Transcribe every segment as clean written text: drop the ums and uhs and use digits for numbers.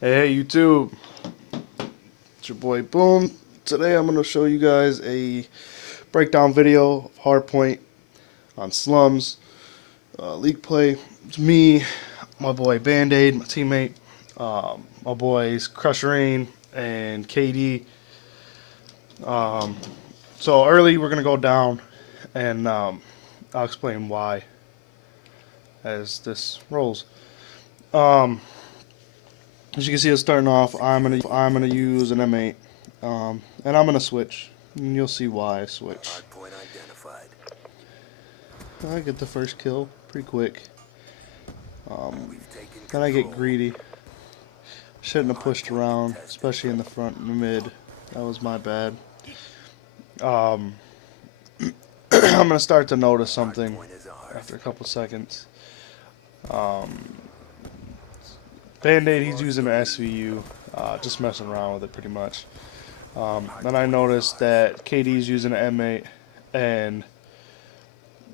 Hey YouTube, it's your boy Boom. Today I'm going to show you guys a breakdown video of Hardpoint on Slums, League Play. It's me, my boy Band-Aid, my teammate, my boys Crush Rain and KD. So early we're going to go down and I'll explain why as this rolls. As you can see, it's starting off. I'm gonna use an M8, and I'm gonna switch. And you'll see why I switch. Hardpoint identified. I get the first kill pretty quick. We've taken Then I get control. greedy. Shouldn't have pushed around, especially in the front and the mid. That was my bad. I'm gonna start to notice something Hardpoint is ours. after a couple seconds. Band-Aid, he's using an SVU, just messing around with it pretty much. Then I noticed that KD's using an M8 and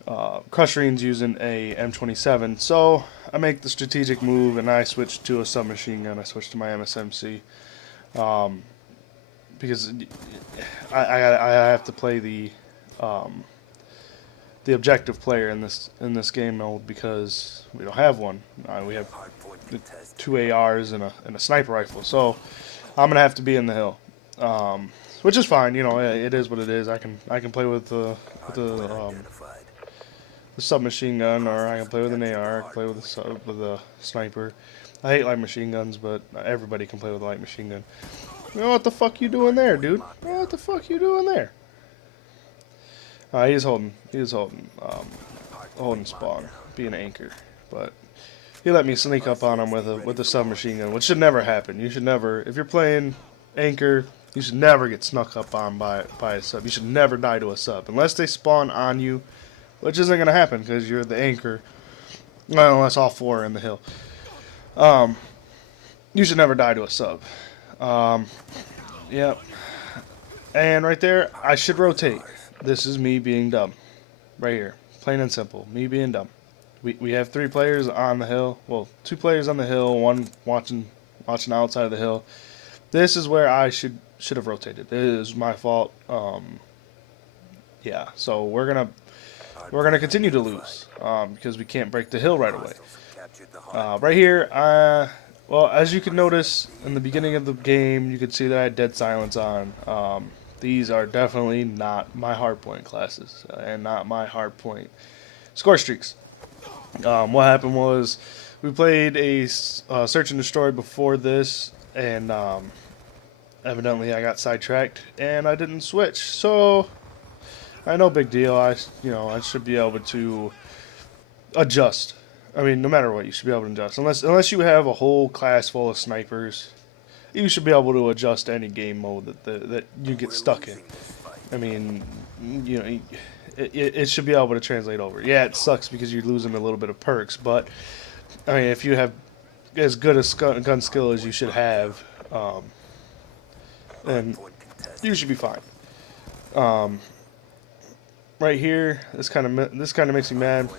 Crusher's using a M27. So I make the strategic move and I switch to a submachine gun. I switch to my MSMC because I have to play the objective player in this game mode because we don't have one. We have Hardpoint contested. 2 ARs and a sniper rifle, so I'm gonna have to be in the hill, which is fine. You know, it is what it is. I can play with the Identified. submachine gun, or I can play with an AR. I can play with a sniper. I hate light machine guns, but everybody can play with a light machine gun. You know what the fuck you doing there, dude? What the fuck you doing there? He's holding spawn, being an anchor, but he let me sneak up on him with a submachine gun, which should never happen. You should never, if you're playing anchor, you should never get snuck up on by a sub. You should never die to a sub unless they spawn on you, which isn't gonna happen because you're the anchor. Well, unless all 4 are in the hill. You should never die to a sub. Yep. And right there, I should rotate. This is me being dumb. Right here. Plain and simple. Me being dumb. We have 3 players on the hill. Well, 2 players on the hill, 1 watching outside of the hill. This is where I should have rotated. It is my fault. Yeah. So we're gonna continue to lose because we can't break the hill right away. Captured the hard. Right here, well, as you can notice in the beginning of the game, you could see that I had dead silence on. These are definitely not my hardpoint classes and not my hardpoint score streaks. What happened was we played a search and destroy before this, and evidently I got sidetracked and I didn't switch. So no big deal. I should be able to adjust. I mean, no matter what, you should be able to adjust. Unless you have a whole class full of snipers, you should be able to adjust to any game mode that you get stuck in. I mean, you know, it should be able to translate over. Yeah, it sucks because you're losing a little bit of perks, but I mean, if you have as good a gun skill as you should have, then you should be fine. Right here, this kind of makes me mad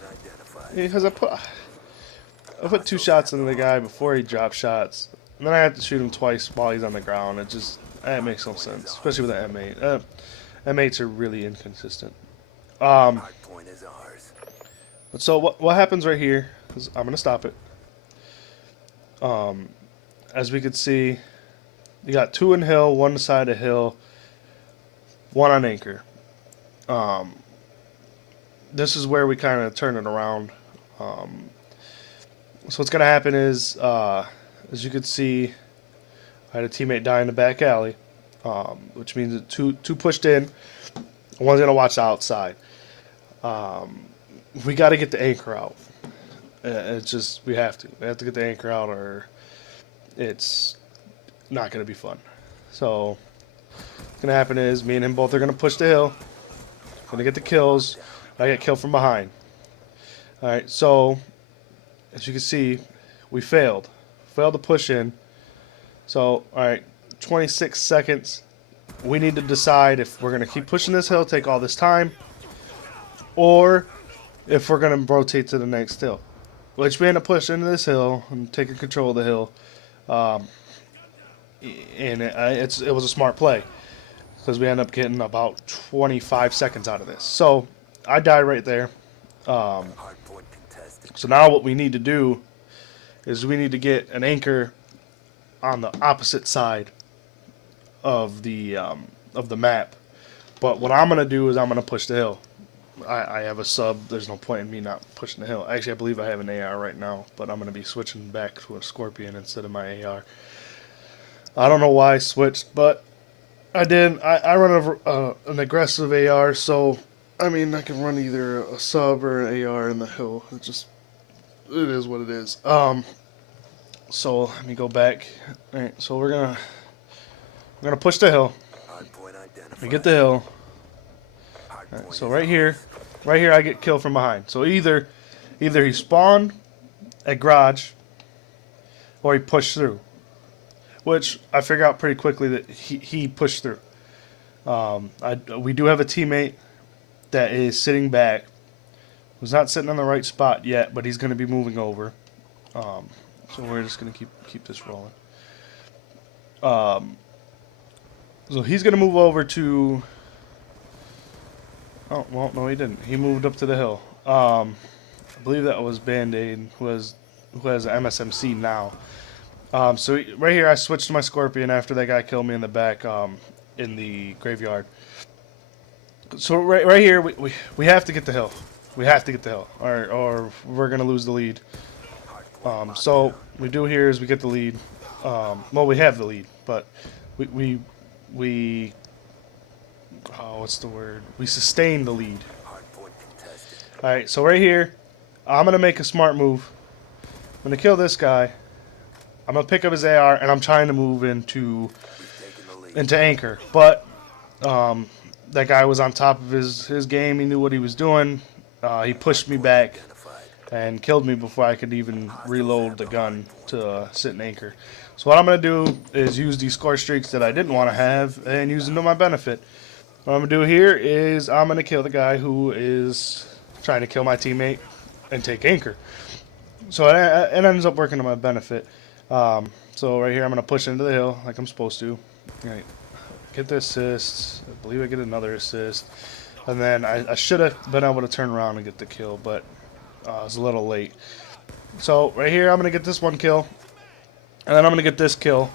because I put 2 shots into the guy before he dropped shots, and then I have to shoot him twice while he's on the ground. It makes no sense, especially with an M8. M8s are really inconsistent. Hardpoint is ours. So what happens right here is I'm gonna stop it. As we could see, you got 2 in hill, 1 side of hill, 1 on anchor. This is where we kind of turn it around. So what's gonna happen is, as you could see, I had a teammate die in the back alley, which means that two pushed in, one's gonna watch outside. We got to get the anchor out. It's just we have to get the anchor out, or it's not gonna be fun. So what's gonna happen is me and him both are gonna push the hill, gonna get the kills. I get killed from behind. All right, so as you can see, we failed to push in. So all right, 26 seconds. We need to decide if we're gonna keep pushing this hill, take all this time, or if we're gonna rotate to the next hill. Which we end up pushing into this hill and taking control of the hill. And it was a smart play because we end up getting about 25 seconds out of this. So I die right there. Hardpoint contested. So now what we need to do is we need to get an anchor on the opposite side of the map. But what I'm gonna do is I'm gonna push the hill. I have a sub. There's no point in me not pushing the hill. Actually, I believe I have an AR right now, but I'm gonna be switching back to a Scorpion instead of my AR. I don't know why I switched, but I did. I run an aggressive AR, so I mean I can run either a sub or an AR in the hill. It is what it is. So let me go back. All right, so we're gonna push the hill. Hardpoint identified. We get the hill. Hardpoint Alright, so is right ours. here I get killed from behind. So either he spawned at garage or he pushed through, which I figured out pretty quickly that he pushed through. We do have a teammate that is sitting back, who's not sitting on the right spot yet, but he's going to be moving over. So we're just going to keep this rolling. So he's going to move over to. Oh, well, no, he didn't. He moved up to the hill. I believe that was Band-Aid, who has an MSMC now. So right here, I switched to my Scorpion after that guy killed me in the back in the graveyard. So right here, we have to get the hill. We have to get the hill, or we're going to lose the lead. So what we do here is we get the lead. Well, we have the lead, but we what's the word? We sustain the lead. Hardpoint contested. Alright, so right here, I'm going to make a smart move. I'm going to kill this guy. I'm going to pick up his AR, and I'm trying to move into We've taken the lead. anchor. But that guy was on top of his game. He knew what he was doing. He pushed me back Identified. and killed me before I could even reload the gun to sit in anchor. So what I'm going to do is use these score streaks that I didn't want to have and use them to my benefit. What I'm going to do here is I'm going to kill the guy who is trying to kill my teammate and take anchor. So it ends up working to my benefit. So right here I'm going to push into the hill like I'm supposed to. Right. Get the assist. I believe I get another assist. And then I should have been able to turn around and get the kill, but I was a little late. So right here I'm going to get this one kill. And then I'm going to get this kill.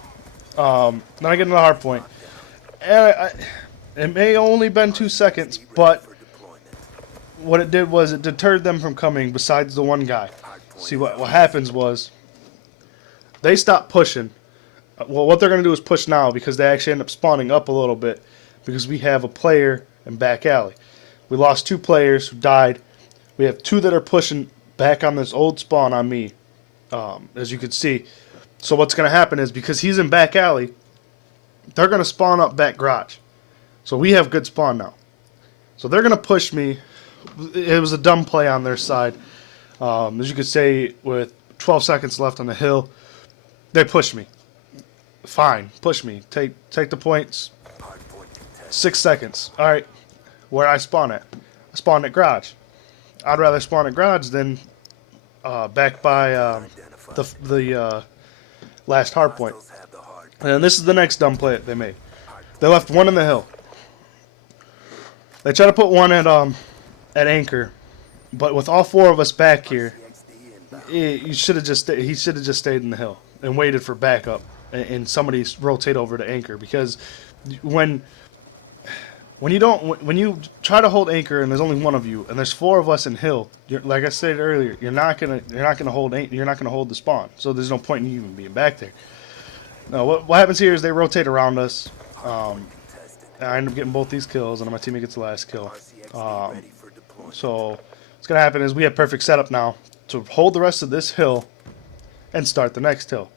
Then I get another hard point. And it may only been 2 seconds, but For deployment. what it did was it deterred them from coming besides the one guy. See, what happens was they stopped pushing. Well, what they're going to do is push now because they actually end up spawning up a little bit because we have a player in back alley. We lost 2 players who died. We have 2 that are pushing back on this old spawn on me, as you can see. So what's going to happen is because he's in back alley, they're going to spawn up back garage. So we have good spawn now. So they're going to push me. It was a dumb play on their side. As you could say, with 12 seconds left on the hill, they pushed me. Fine, push me. Take the points. Hardpoint contested. 6 seconds. All right, where I spawn at? I spawned at garage. I'd rather spawn at garage than back by Identified. the last hard point. Hostiles have the hard. And this is the next dumb play that they made. They left one in the hill. They tried to put one at anchor, but with all 4 of us back here, CXD inbound. he should have just stayed in the hill and waited for backup and somebody rotate over to anchor, because when you try to hold anchor and there's only one of you and there's 4 of us in hill, like I said earlier, you're not gonna hold the spawn. So there's no point in you even being back there. No, what happens here is they rotate around us. Contested. I end up getting both these kills, and my teammate gets the last kill. RCXD ready for deployment. So what's gonna happen is we have perfect setup now to hold the rest of this hill and start the next hill,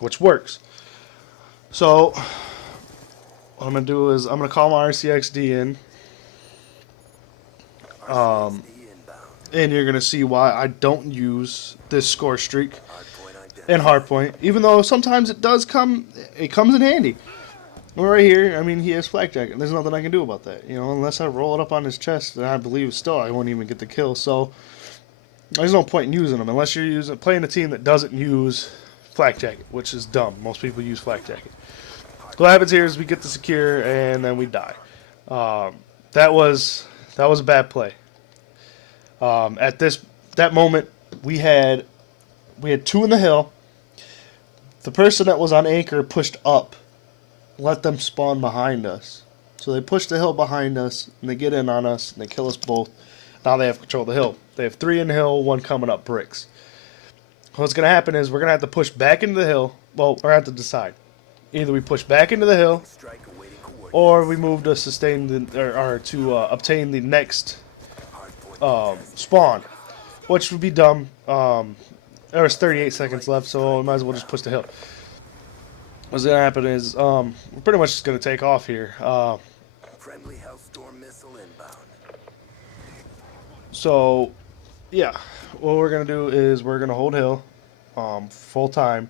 which works. So what I'm gonna do is I'm gonna call my RCXD in, RCXD inbound. and you're gonna see why I don't use this score streak Hardpoint identified. in Hardpoint, even though sometimes it comes in handy. Well, right here, I mean, he has flak jacket. There's nothing I can do about that, unless I roll it up on his chest. And I believe still I won't even get the kill. So there's no point in using them unless you're playing a team that doesn't use flak jacket, which is dumb. Most people use flak jacket. What happens here is we get the secure and then we die. That was a bad play. At that moment, we had 2 in the hill. The person that was on anchor pushed up, let them spawn behind us. So they push the hill behind us, and they get in on us, and they kill us both. Now they have control of the hill. They have 3 in the hill, 1 coming up bricks. What's going to happen is we're going to have to push back into the hill. Well, we're going to have to decide. Either we push back into the hill, Strike awaiting coordinates. or we move to sustain or to obtain the next Hardpoint spawn, which would be dumb. There was 38 seconds left, so we might as well just push the hill. What's going to happen is we're pretty much just going to take off here. Friendly Hellstorm missile inbound. So, yeah, what we're going to do is we're going to hold hill full time,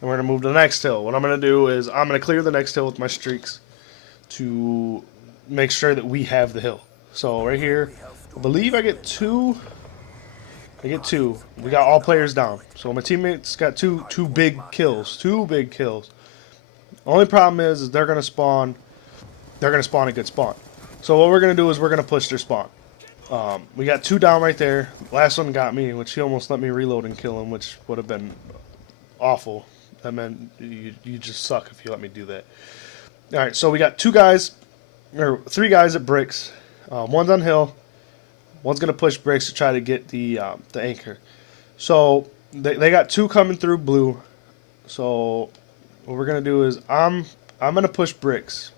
and we're going to move to the next hill. What I'm going to do is I'm going to clear the next hill with my streaks to make sure that we have the hill. So right here, I believe I get 2. We got all players down. So my teammates got two big kills. 2 big kills. Only problem is they're gonna spawn. They're gonna spawn a good spawn. So what we're gonna do is we're gonna push their spawn. We got 2 down right there. Last one got me, which he almost let me reload and kill him, which would have been awful. That meant you just suck if you let me do that. All right, so we got 3 guys at bricks. One's on hill. One's gonna push bricks to try to get the anchor. So they got 2 coming through blue. So what we're gonna do is I'm gonna push bricks.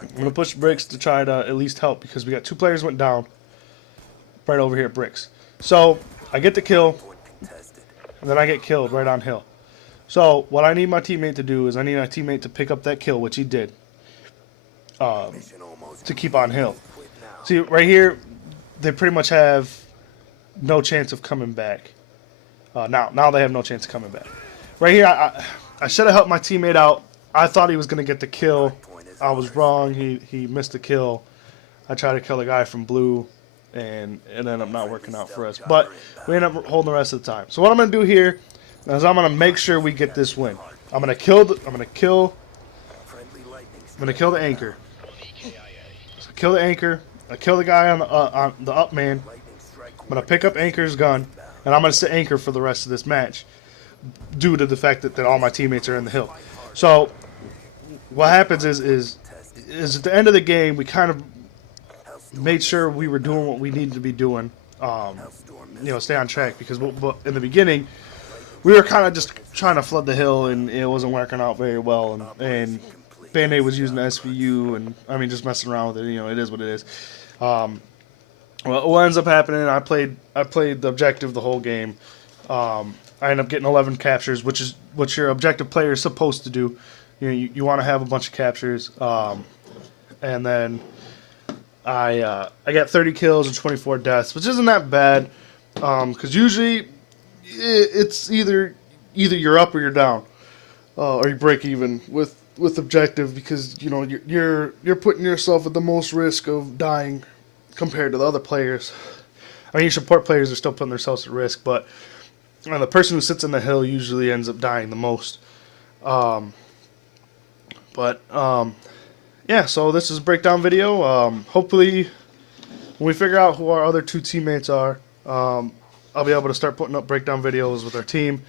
I'm gonna push bricks to try to at least help because we got 2 players went down right over here at bricks. So I get the kill, Point contested. and then I get killed right on hill. So what I need my teammate to do is I need my teammate to pick up that kill, which he did, Mission almost to keep on hill. quit now. See right here, they pretty much have no chance of coming back. Now they have no chance of coming back. Right here, I should have helped my teammate out. I thought he was going to get the kill. I was wrong. He missed the kill. I tried to kill a guy from blue, and it ended up not working out for us. But we ended up holding the rest of the time. So what I'm going to do here is I'm going to make sure we get this win. I'm going to kill the anchor. So kill the anchor. I kill the guy on the up man. I'm going to pick up anchor's gun, and I'm going to sit anchor for the rest of this match due to the fact that all my teammates are in the hill. So what happens is at the end of the game, we kind of made sure we were doing what we needed to be doing, stay on track, because in the beginning, we were kind of just trying to flood the hill, and it wasn't working out very well, and Band-Aid was using the SVU, and just messing around with it. It is what it is. Well, what ends up happening? I played the objective the whole game. I ended up getting 11 captures, which is what your objective player is supposed to do. You want to have a bunch of captures, and then I got 30 kills and 24 deaths, which isn't that bad, because usually it's either you're up or you're down, or you break even with objective, because you're putting yourself at the most risk of dying compared to the other players. Your support players are still putting themselves at risk, but the person who sits in the hill usually ends up dying the most. Yeah, so this is a breakdown video. Hopefully, when we figure out who our other 2 teammates are, I'll be able to start putting up breakdown videos with our team,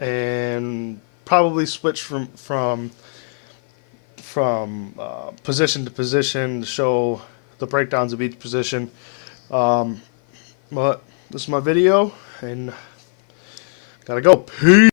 and probably switch from position to position to show the breakdowns of each position. But this is my video, and gotta go. Peace.